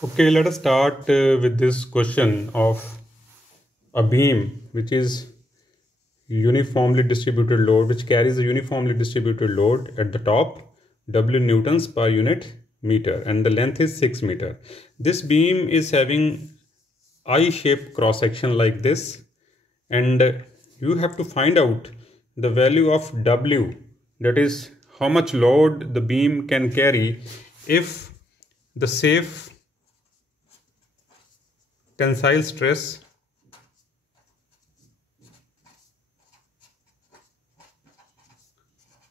Okay, let us start with this question of a beam which is uniformly distributed load, which carries a uniformly distributed load at the top, W newtons per unit meter, and the length is 6 meter. This beam is having I-shaped cross section like this, and you have to find out the value of W, that is how much load the beam can carry if the safe tensile stress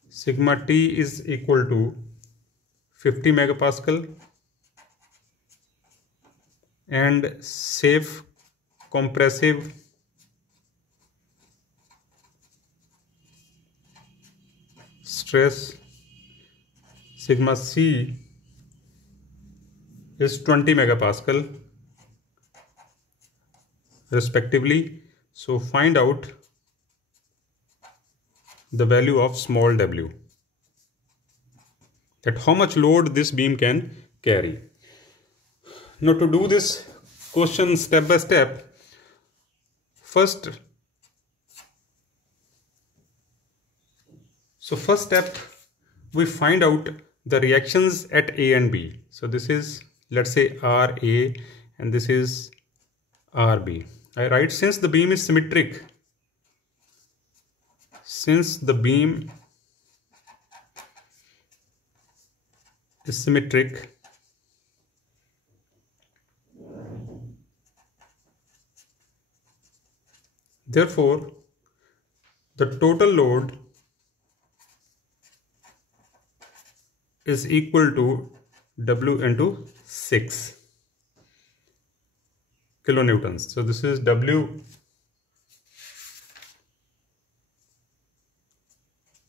sigma T is equal to 50 megapascal and safe compressive stress sigma C is 20 megapascal respectively. So find out the value of small w, that how much load this beam can carry. Now to do this question step by step, first step we find out the reactions at A and B. So this is, let's say, RA and this is RB. I write, since the beam is symmetric, therefore the total load is equal to W into 6 kilonewtons. So this is W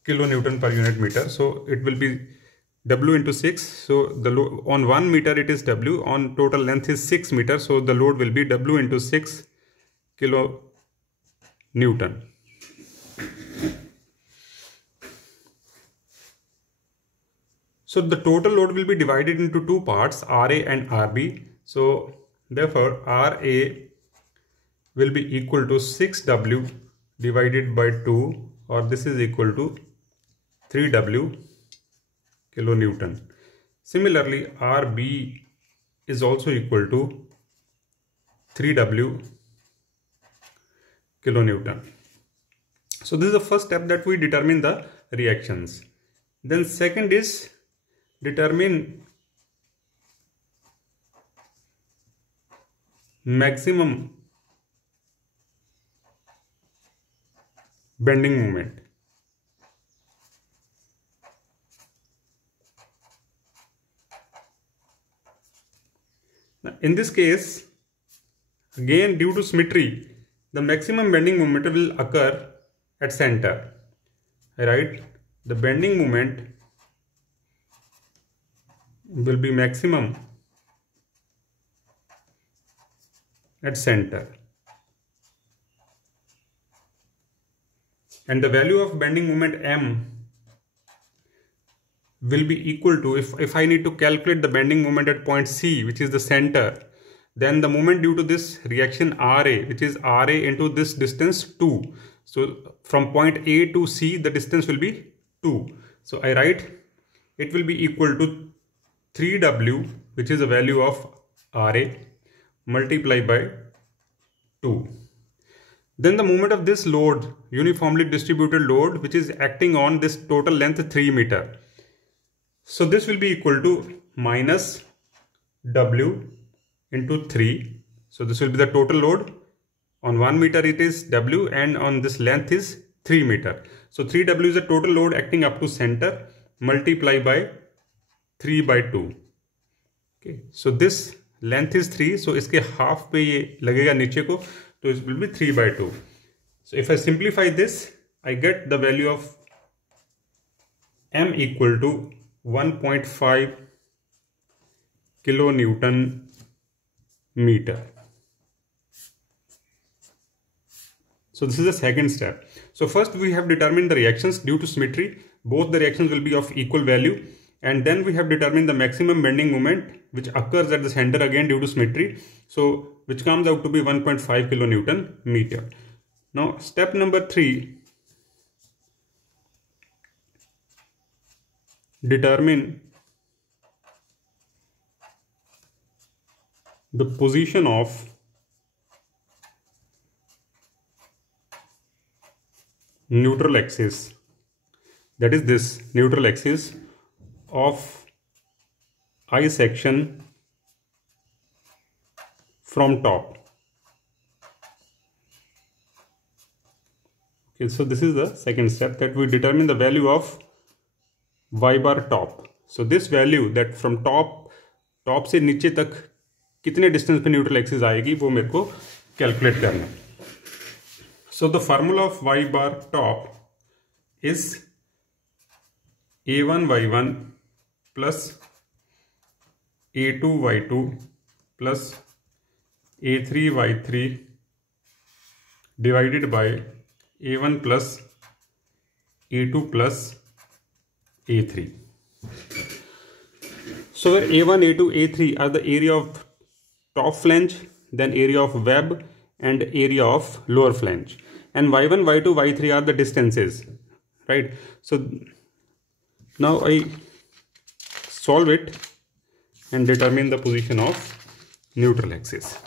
kilonewton per unit meter. So it will be W into 6. So the load on 1 meter it is W, on total length is 6 meters. So the load will be W into 6 kilonewton. So the total load will be divided into two parts, RA and RB. So therefore RA will be equal to 6W divided by 2, or this is equal to 3W kilonewton. Similarly, RB is also equal to 3W kilonewton. So this is the first step, that we determine the reactions. Then second is determine maximum bending moment. Now, in this case, again due to symmetry, the maximum bending moment will occur at center. Right? The bending moment will be maximum at center, and the value of bending moment M will be equal to, if I need to calculate the bending moment at point C, which is the center, then the moment due to this reaction RA, which is RA into this distance 2. So from point A to C the distance will be 2. So I write it will be equal to 3W, which is the value of RA, multiplied by 2. Then the moment of this load, uniformly distributed load, which is acting on this total length 3 meter. So this will be equal to minus W into 3. So this will be the total load. On 1 meter it is W, and on this length is 3 meter. So 3W is the total load acting up to center, multiplied by 3 by 2. Okay, so this length is 3, so इसके half पे ये लगेगा नीचे को, तो it will be 3 by 2. So if I simplify this, I get the value of M equal to 1.5 kilonewton meter. So this is the second step. So first we have determined the reactions due to symmetry. Both the reactions will be of equal value. and then we have determined the maximum bending moment which occurs at the center again due to symmetry, so which comes out to be 1.5 kilonewton meter. Now step number 3, determine the position of neutral axis, that is this neutral axis of I section from top. Okay, so this is the second step, that we determine the value of y bar top. So this value, that from top से नीचे तक कितने distance पे neutral axis आएगी, वो मेरे को calculate करना है. So the formula of y bar top is a1y1 plus a2y2 plus a3y3 divided by a1 plus a2 plus a3. So where a1, a2, a3 are the area of top flange, then area of web and area of lower flange, and y1, y2, y3 are the distances, right? So now I solve it and determine the position of neutral axis.